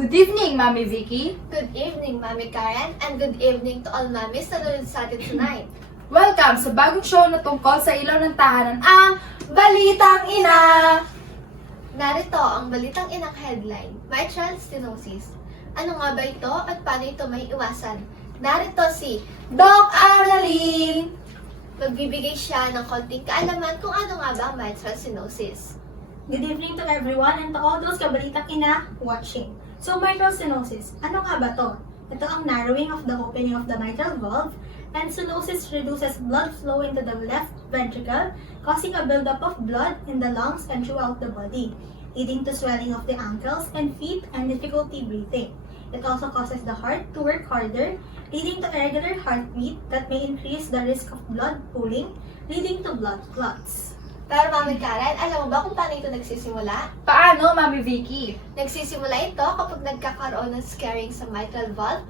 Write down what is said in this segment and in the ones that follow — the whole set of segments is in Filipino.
Good evening, Mami Vicky. Good evening, Mami Karen, and good evening to all Mamis na nanonood sa atin tonight. Welcome sa bagong show na tungkol sa ilaw ng tahanan, ang Balitang Ina! Narito ang balitang inang headline, Mitral Stenosis. Ano nga ba ito at paano ito may iwasan? Narito si Doc Arnalyn! Magbibigay siya ng konting kaalaman kung ano nga ba ang Mitral Stenosis. Good evening to everyone and to all those kabalitang ina watching. So, mitral stenosis, ano nga ba to? Ito ang narrowing of the opening of the mitral valve, and stenosis reduces blood flow into the left ventricle, causing a buildup of blood in the lungs and throughout the body, leading to swelling of the ankles and feet and difficulty breathing. It also causes the heart to work harder, leading to irregular heartbeat that may increase the risk of blood pooling, leading to blood clots. Pero Mami Karen, alam mo ba kung paano ito nagsisimula? Paano, Mami Vicky? Nagsisimula ito kapag nagkakaroon ng scarring sa mitral valve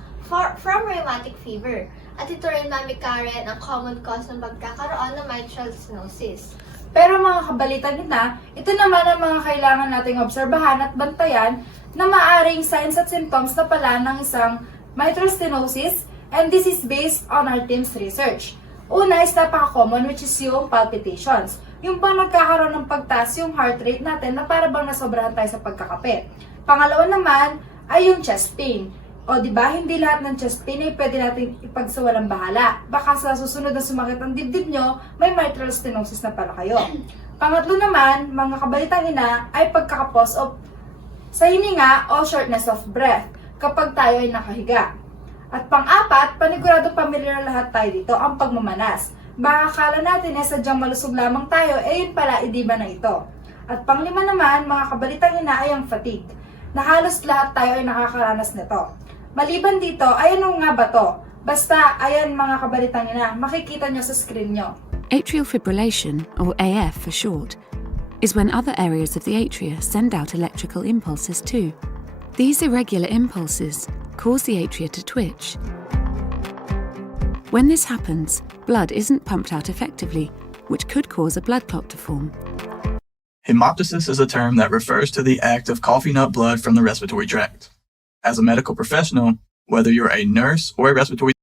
from rheumatic fever. At ito rin, Mami Karen, ang common cause ng pagkakaroon ng mitral stenosis. Pero mga kabalitang ina, ito naman ang mga kailangan nating obserbahan at bantayan na maaring signs at symptoms na pala ng isang mitral stenosis, and this is based on our team's research. Una is napaka-common, which is yung palpitations. Yung bang nagkakaroon ng pagtaas yung heart rate natin na para bang nasobrahan tayo sa pagkakape. Pangalawa naman ay yung chest pain. O di ba hindi lahat ng chest pain ay pwede natin ipagsawalang bahala. Baka sa susunod na sumakit ang dibdib nyo, may mitral stenosis na pala kayo. Pangatlo naman, mga kabalitang ina, ay pagkakapos o sa hininga o shortness of breath kapag tayo ay nakahiga. At pang-apat, paniguradong pamilyar lahat tayo dito, ang pagmamanas. Baka akala natin na sadyang malusog lamang tayo, yun pala, idiba na ito. At panglima naman, mga kabalitang ina, ay ang fatigue, na halos lahat tayo ay nakakaranas nito. Maliban dito, ay ano nga ba to? Basta, ayan mga kabalitang ina, makikita nyo sa screen nyo. Atrial fibrillation, or AF for short, is when other areas of the atria send out electrical impulses too. These irregular impulses cause the atria to twitch. When this happens, blood isn't pumped out effectively, which could cause a blood clot to form. Hemoptysis is a term that refers to the act of coughing up blood from the respiratory tract. As a medical professional, whether you're a nurse or a respiratory,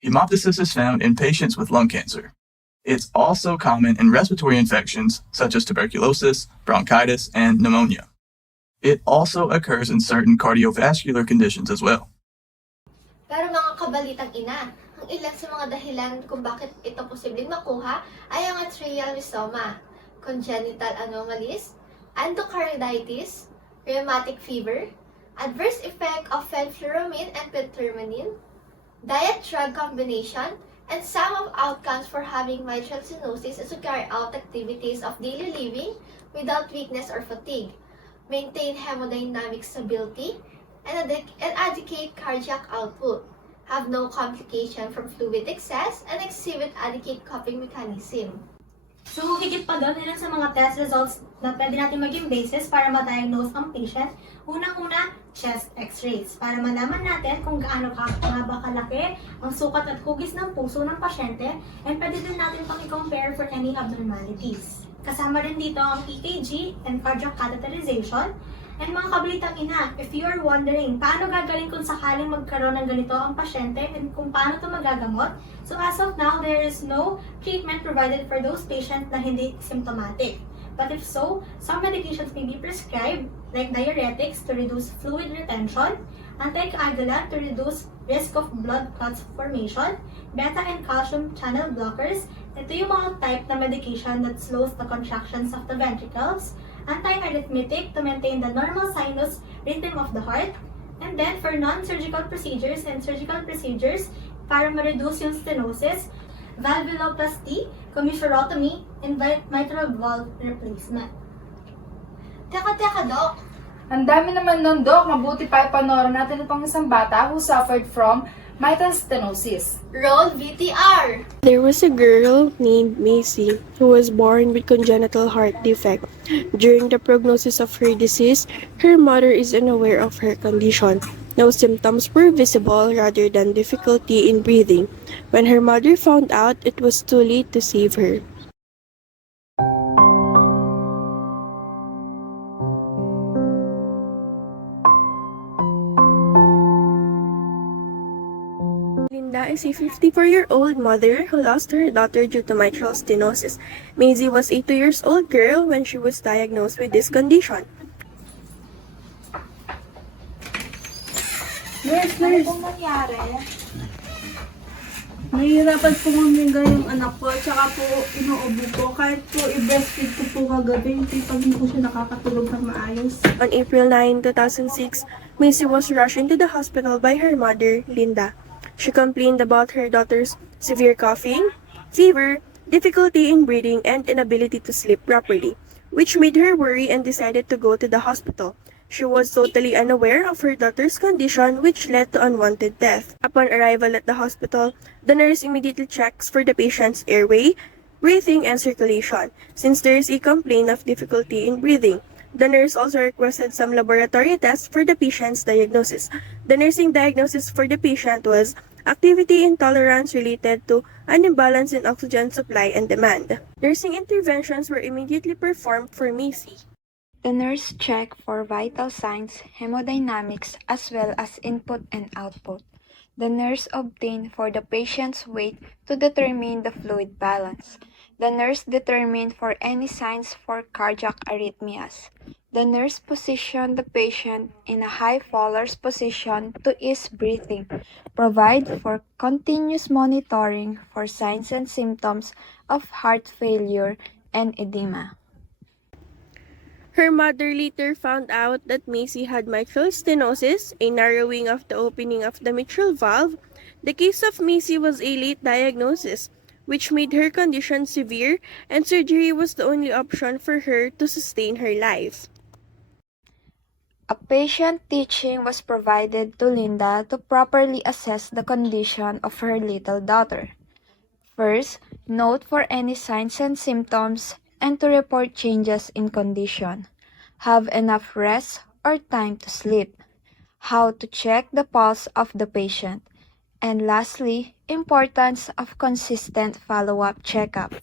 hemoptysis is found in patients with lung cancer. It's also common in respiratory infections such as tuberculosis, bronchitis, and pneumonia. It also occurs in certain cardiovascular conditions as well. Pero mga kabalitang ina, ang ilan sa mga dahilan kung bakit ito posibleng makuha ay ang atrial rhizoma, congenital anomalies, endocarditis, rheumatic fever, adverse effect of fenfluramine and phentermine, diet-drug combination, and some of outcomes for having mitral stenosis is to carry out activities of daily living without weakness or fatigue, maintain hemodynamic stability, and adequate cardiac output, have no complication from fluid excess, and exhibit adequate coping mechanism. So, higit pa doon, ilan sa mga test results na pwede natin maging basis para ma-diagnose ang patient. Unang-una, chest x-rays, para malaman natin kung gaano nga ba kalaki ang sukat at hugis ng puso ng pasyente, and pwede din natin pang i-compare for any abnormalities. Kasama rin dito ang EKG and cardiac catheterization. And mga kabalitang ina, if you are wondering paano gagaling kung sakaling magkaroon ng ganito ang pasyente and kung paano ito magagamot, so as of now, there is no treatment provided for those patients na hindi symptomatic. But if so, some medications may be prescribed, like diuretics to reduce fluid retention, anticoagulant to reduce risk of blood clots formation, beta and calcium channel blockers. Ito yung mga type na medication that slows the contractions of the ventricles, anti-arrhythmic to maintain the normal sinus rhythm of the heart, and then for non-surgical procedures and surgical procedures, para ma-reduce yung stenosis, valvuloplasty, commissurotomy, and mitral valve replacement. Teka, Dok! Ang dami naman nun, Doc. Mabuti pa ipanoorin natin itong isang bata who suffered from mitral stenosis. Roll VTR! There was a girl named Macy who was born with congenital heart defect. During the prognosis of her disease, her mother is unaware of her condition. No symptoms were visible rather than difficulty in breathing. When her mother found out, it was too late to save her. Linda is a 54-year-old mother who lost her daughter due to mitral stenosis. Maisie was a 2-year-old girl when she was diagnosed with this condition. Nurse, ano pong nangyari? Nahihirapan po huminga yung anak ko, tsaka po inuubo po. Kahit po i-breastfeed ko po kagabi, hindi pa rin po siya nakakatulog ng maayos. On April 9, 2006, Maisie was rushed into the hospital by her mother, Linda. She complained about her daughter's severe coughing, fever, difficulty in breathing, and inability to sleep properly, which made her worry and decided to go to the hospital. She was totally unaware of her daughter's condition, which led to unwanted death. Upon arrival at the hospital, the nurse immediately checks for the patient's airway, breathing, and circulation, since there is a complaint of difficulty in breathing. The nurse also requested some laboratory tests for the patient's diagnosis. The nursing diagnosis for the patient was activity intolerance related to an imbalance in oxygen supply and demand. Nursing interventions were immediately performed for Maisie. The nurse checked for vital signs, hemodynamics, as well as input and output. The nurse obtained for the patient's weight to determine the fluid balance. The nurse determined for any signs for cardiac arrhythmias. The nurse positioned the patient in a high Fowler's position to ease breathing, provide for continuous monitoring for signs and symptoms of heart failure and edema. Her mother later found out that Maisie had mitral stenosis, a narrowing of the opening of the mitral valve. The case of Maisie was a late diagnosis, which made her condition severe, and surgery was the only option for her to sustain her life. A patient teaching was provided to Linda to properly assess the condition of her little daughter. First, note for any signs and symptoms and to report changes in condition. Have enough rest or time to sleep. How to check the pulse of the patient. And lastly, importance of consistent follow-up checkup.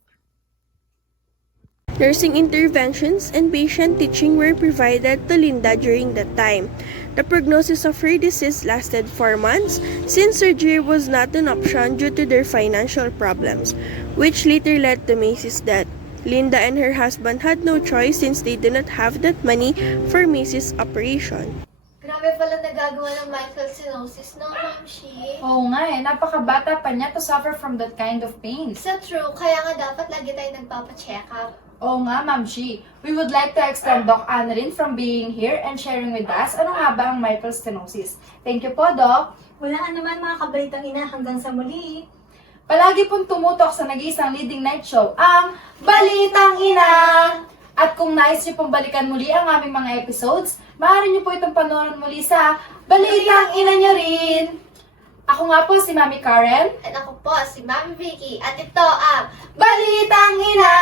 Nursing interventions and patient teaching were provided to Linda during that time. The prognosis of her disease lasted 4 months since surgery was not an option due to their financial problems, which later led to Maisie's death. Linda and her husband had no choice since they did not have that money for Maisie's operation. Grabe pala nagagawa ng mitral stenosis, no, Ma'am Shi? Oo nga napakabata pa niya to suffer from that kind of pain. Sa true, kaya nga dapat lagi tayo nagpapacheck up. Oo nga, Ma'am Shi. We would like to extend Doc Annalyn from being here and sharing with us ano nga ba ang mitral stenosis. Thank you po, Doc. Walang anuman mga kabalitang ina, hanggang sa muli. Palagi pong tumutok sa nag-iisang leading night show, ang Balitang Ina! At kung nais niyo pong balikan muli ang aming mga episodes, maaari niyo po itong panoorin muli sa Balitang Ina niyo rin! Ako nga po si Mami Karen. At ako po, si Ma'am Vicky. At ito ang Balitang Ina!